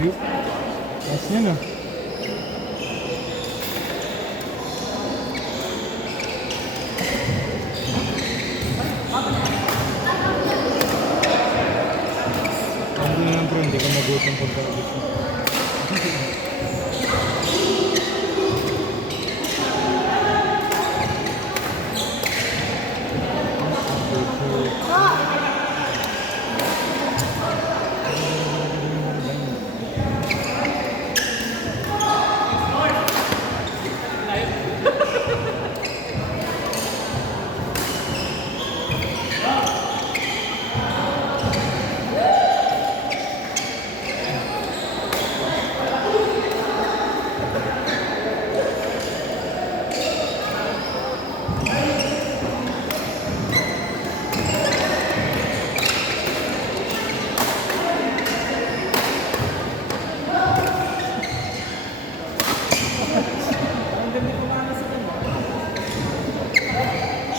Ayup. Taas niya na. Hindi na lang bro, hindi ka magutom pagkakabit mo.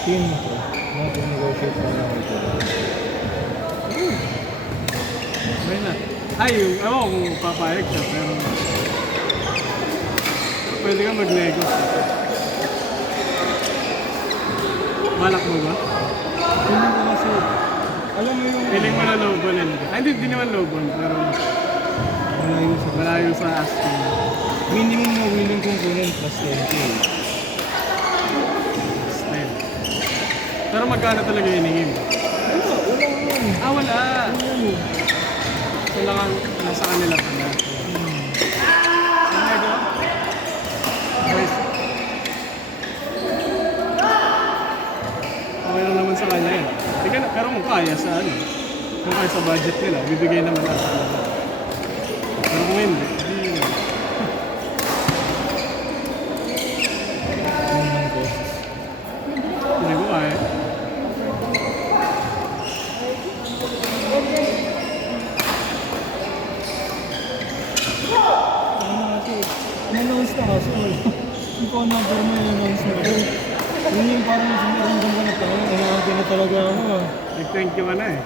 Team mo ko. Mag-negotiate mo lang ito. Why not? Ay, ewan ko kung papayag siya, pero pwede ka mag-nego. Balak mo ba? Feeling ko kasi, alam mo yung Feeling mo na low ball yan. Ay, hindi naman low ball, pero malayo sa asking. minimum na willing kong kunin plus 10k. Style. Pero magkano talaga hiningin? Ah, wala. Kailangan nasa kanila pala. Nego? Guys. Okay lang naman sa kanya yan. Pero kung kaya sa ano, kung kaya sa budget nila, bibigay naman natin. Pero kung hindi, hindi na. Hindi ko kaya. In-announce na kaso hindi ko number mo in-announce na ko. Yun yung parang sinaramdam ko na tayo. Inaante na talaga ako ah. Nag-thank you ka na eh.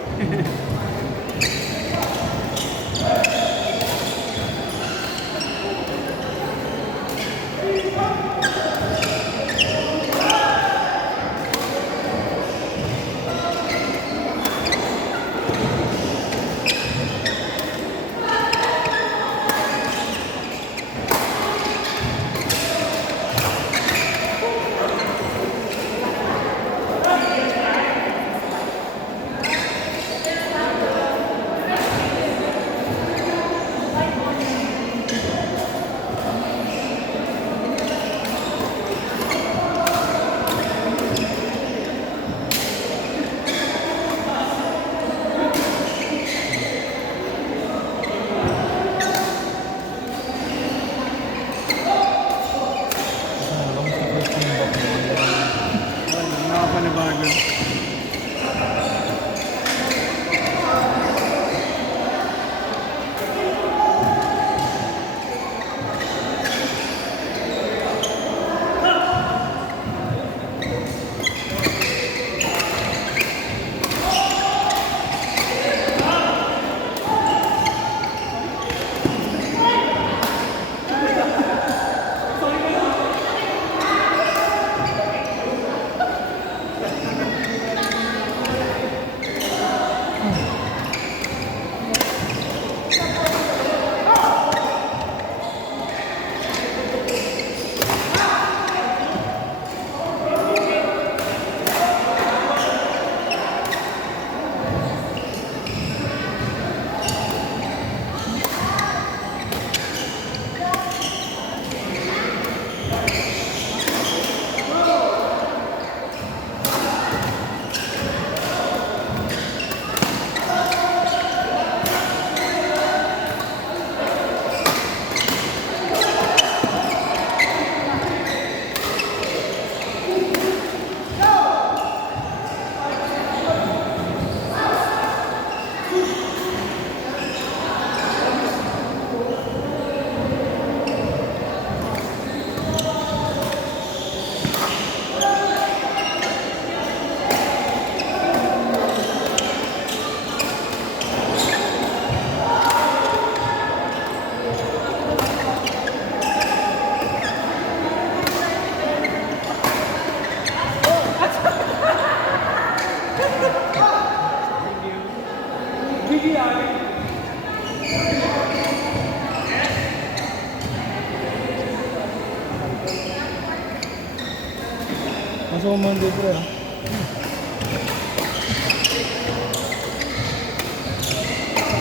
Pasok ko Monday pre ah.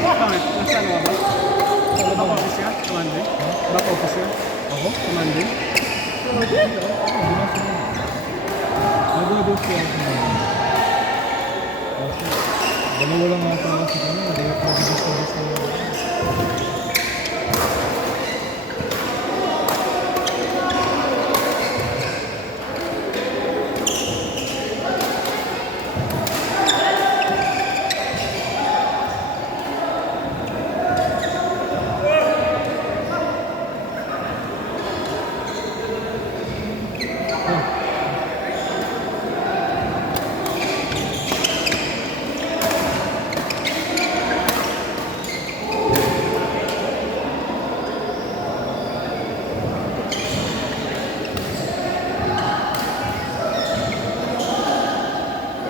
Bakit? Nasaan ka ba? Back office ka? Sa Monday? Back office ka? Ako? Sa Monday? Hindi na sila. Nag-o-do siya ako na. Kasi, dalawa lang ata kasi kami. Hindi ko pag-ibig sa mga.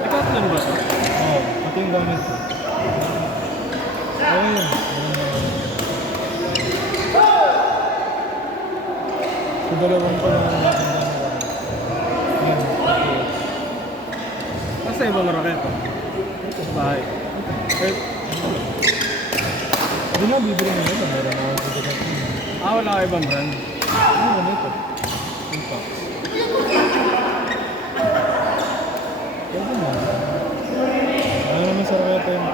Decathlon ba ito? Oo, pati yung gamit ko. Okay yun. Sa dalawang pa lang natin na yan. Nasa ibang racket oh. Sa bahay. Eh, Hindi na, bibili mo ito. Meron ako sa Decathlon. wala ka ibang brand. Ano ito? Impact. Pwede mo. Ano naman sa raketa yun?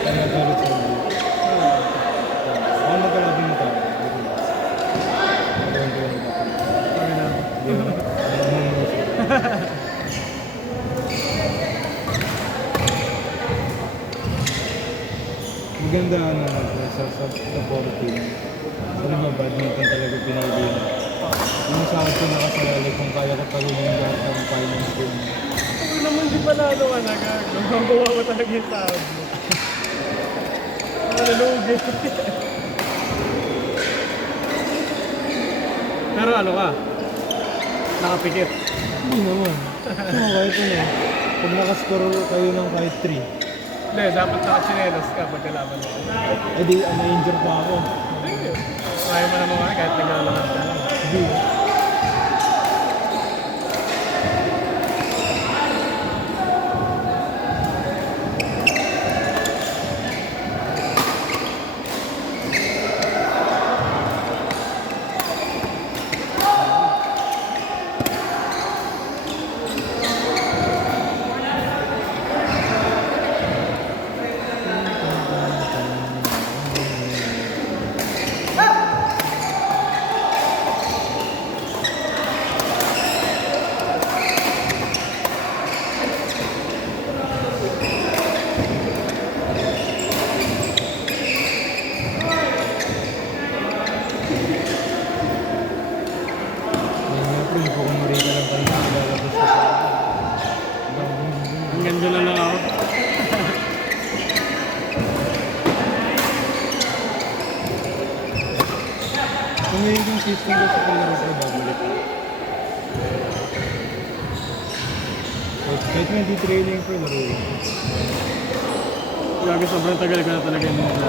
Ano galit sa mga? Ako magkalabing mo tayo. Sabi na. Maganda ano sa polo team. Sa lima badminton talaga pinili yun. Yung sa akin pinakasali kung kaya ko talunin lahat ng finance team. Kung naman di panalo ka na gago. Mabawa mo talaga yung tawag mo. Malulugi. Pero ano ka? Nakapikit. Hindi naman. Oo, kahit ano. Pag nakascore kayo ng kahit 3, Hindi, dapat nakachinelas ka pagkalaban mo. di na-injure pa ako. Kaya mo naman kahit naglalakad ka lang. Hindi. Hindi ko kumari ka lang kayo lalabas ka pa. Hanggang doon lang ako. Kung ngayon yung system ko sa kalaro ko, babalik ko. Kahit nga di training ko, laro ko. Gago, sobrang tagal ko na talaga yung nila.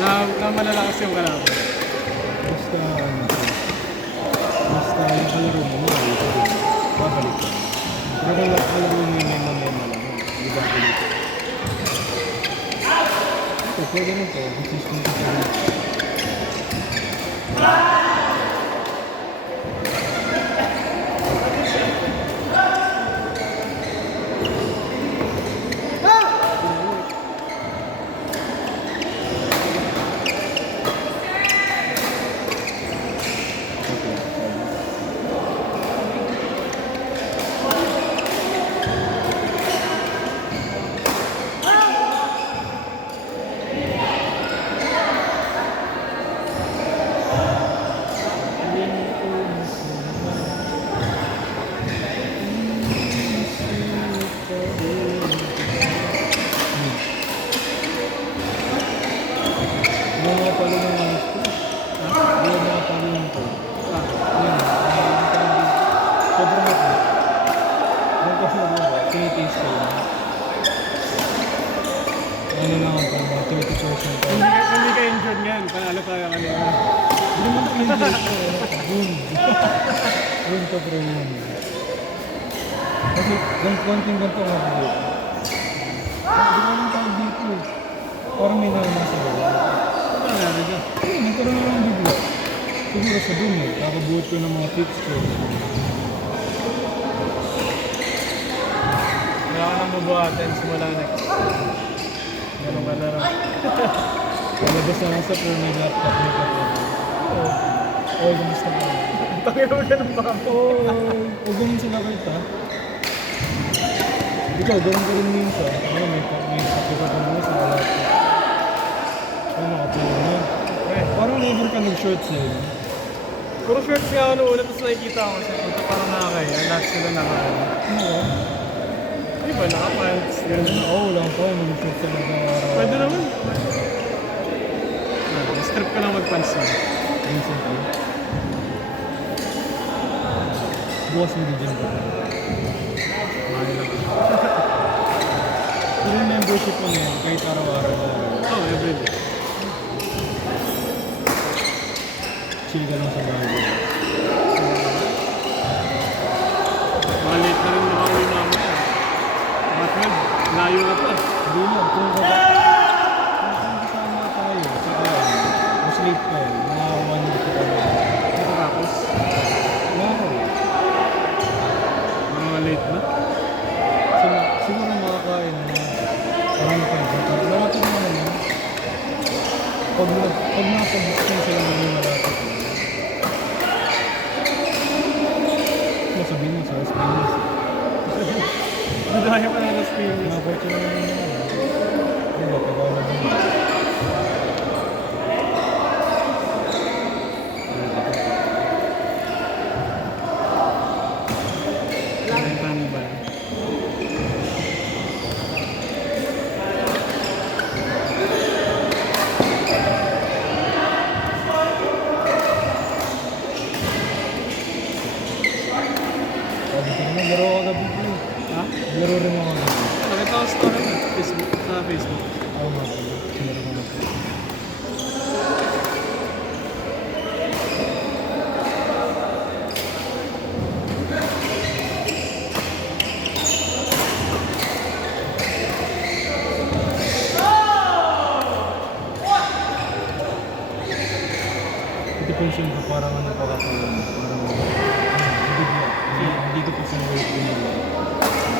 Na malalakas yung kalaban. Basta ano ko. Basta yung kalaro mo, laro ko rin. Babalik ko. Pero kalaro mo yung mema-mema lang. Hindi babalik ko. Ito, pwede rin to. Yung system ko sa ano lang ako, mga 30% Kung hindi ka injured ngayon, panalo tayo kanina. Hindi naman ako nag-joke ko. Wound. Wound to pre wound. Kasi konting ganito nga po dito. Di ko naman tawag dito eh. Parang may nasa wala. Ano nangyari dyan? Eh, nagkaroon na lang bigla. Siguro sa dun eh. Kakabuhat ko ng mga fixture. Kaya ka nang mabuhatin simula next. Ganun ka na lang. Palabas na lang sa pero may laptop may kapag. Oo, kamusta ka? Tangin mo ganun ba? Oo, huwag ganun sila kita. Ikaw, ganun ka rin minsan. Ano, may kapag mo sa laptop. Ano, nakapulong na. Parang never ka nag-short sale. Puro shorts nga ako noon, tapos nakikita ko kasi ito parang nakakaya. Lahat sila nakaano. Ano ka? Di ba, nakapants. Ganun. Oo, lang po. Mag-short sale na araw. Pwede naman. Strip ka lang mag-pants na. Recently. Bukas hindi dyan ba? Mahal lang. Pero yung membership mo yan, kahit araw-araw na Oh, everyday. chill ka lang sa bahay. Mga late na rin makauwi namin. Mga 12, layo ka pa. Hindi na, kung kasama tayo, saka mas late pa yun, mga 1 week pa na. Tapos, Wow! mga late na. Siguro makakain na parang pa yun. Malapit naman naman. Pag napag-discuss sila na yung malapit. Sabihin mo sa Espanyol. Madaya pa na ng Spirit. Nakaport sila naman na. Diba, pag-alam mo. Nakintani ba? Sabi ko naman, laro ako gabi ko. Ha? Laro rin ako gabi. Nakita ko story na Facebook, sa Facebook. Oo nga pala. Laro ko na po. Ito po siya ko parang ano pa katulong. Parang bigla. Hindi ko po siya ulit binili.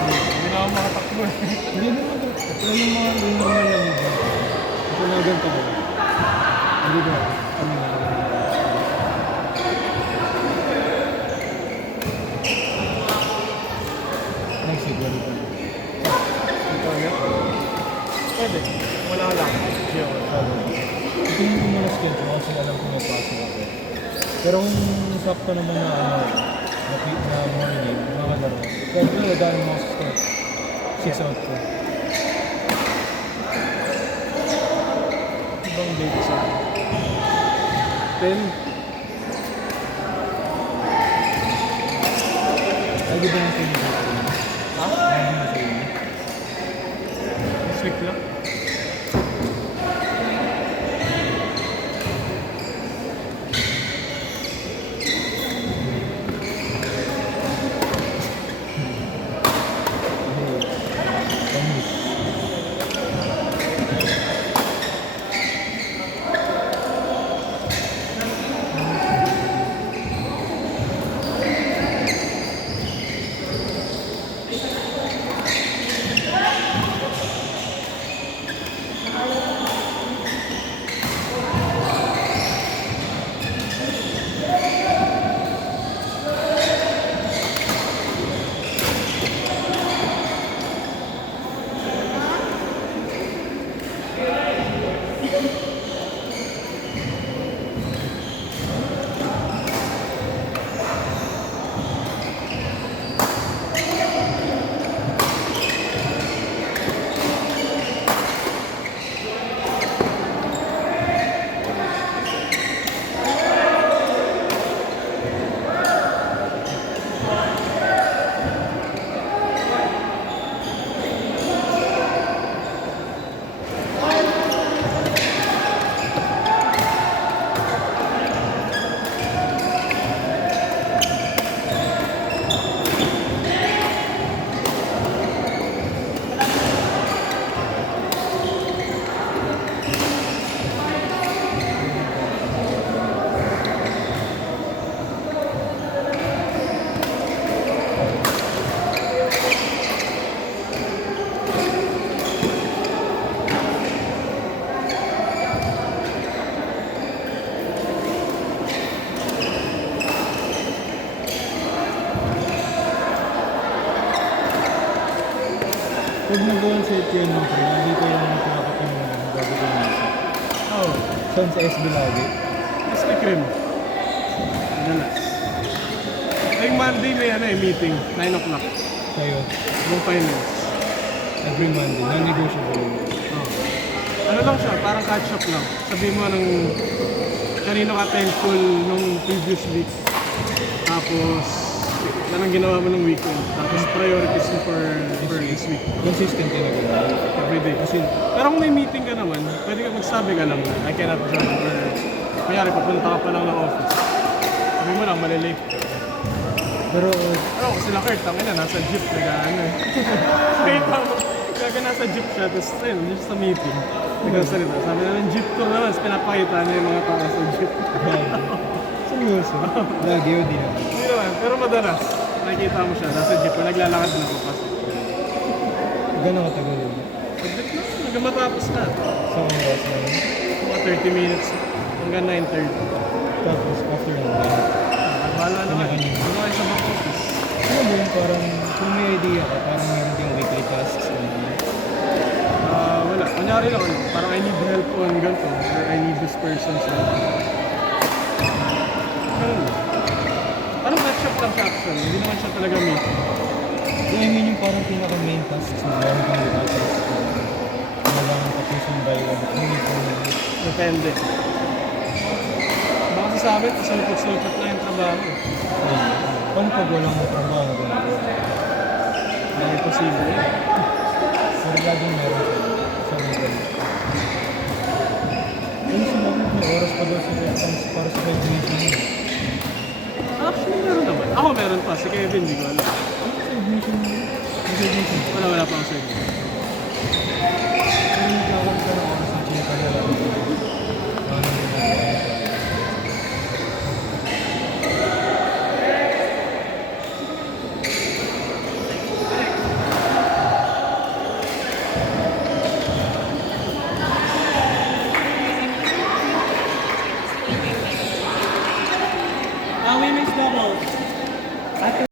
Hindi na ako makatakbo eh. Hindi naman ito. Ito yung mga normal lang yun. Ito na ganito ba? Hindi ba? Ano na? Ay, siguro pa. Ito yan. Pwede. Wala lang. Hindi ako. Tingin ko muna schedule kasi alam ko may pasok ako. Pero kung sakto naman na ano, na morning, makalaro. Kaya ito, dahil mo sa start. 6 out ko. Ibang date sa 10. Ay, di ba na sa inyo? Ha? Ay, di na sa inyo. This week lang. Pag nag-on set yun ng pre, hindi ko yung nakakot yung bago ko yung isa. Oo. Saan sa SB lagi? Mas may cream. Madalas. Ngayong Monday may meeting. 9 o'clock. Sa'yo. Yung finance. Every Monday, non-negotiable. Oh. Ano lang siya, parang catch up lang. Sabihin mo ng kanino ka thankful nung previous week. Tapos, yan ang ginawa mo nung weekend. Tapos priorities mo for this week. Consistent ka na gano'n. Everyday. Kasi, pero kung may meeting ka naman, pwede ka magsabi ka lang na I cannot join or kanyari papunta ka pa lang ng office. Sabi mo lang, malilate. Pero, Pero ako sila Kurt, ang ina, nasa jeep, nag-ano eh. Kaya pa mo, kaya nasa jeep siya, tapos ayun, just sa meeting. Nagkasalita, sabi na ng jeep tour naman, tapos pinapakita niya yung mga tao sa jeep. seryoso. Lagi o di na. Hindi naman, pero madalas, nakikita mo siya, nasa jeep, naglalakad na papasok. Gano'ng katagal yun? Pagdat na, hanggang matapos na. Sa oras na yun. Mga 30 minutes, hanggang 9:30. Tapos after ng Bahala naman, ano kayo sa back office? ano mo yung parang, kung may idea ka, parang meron ding weekly tasks na Wala, kunyari lang, ano, parang I need help on ganito, or I need this person sa... Ganun lang. Parang catch up lang siya actually, hindi naman siya talaga meeting. I mean yung parang pinaka-main tasks na meron kang weekly tasks na kailangan tapusin by hindi ko Depende. Baka sa amin, pasulpot-sulpot lang yung trabaho. paano pag walang trabaho ganito? Hindi posible yun. Pero laging meron sa weekend. Ayun sumagot may oras pa daw sa weekends para sa graduation. Actually, meron naman. Ako meron pa, si Kevin, hindi ko alam. Ano sa admission mo? Graduation. Wala pa ako sa inyo.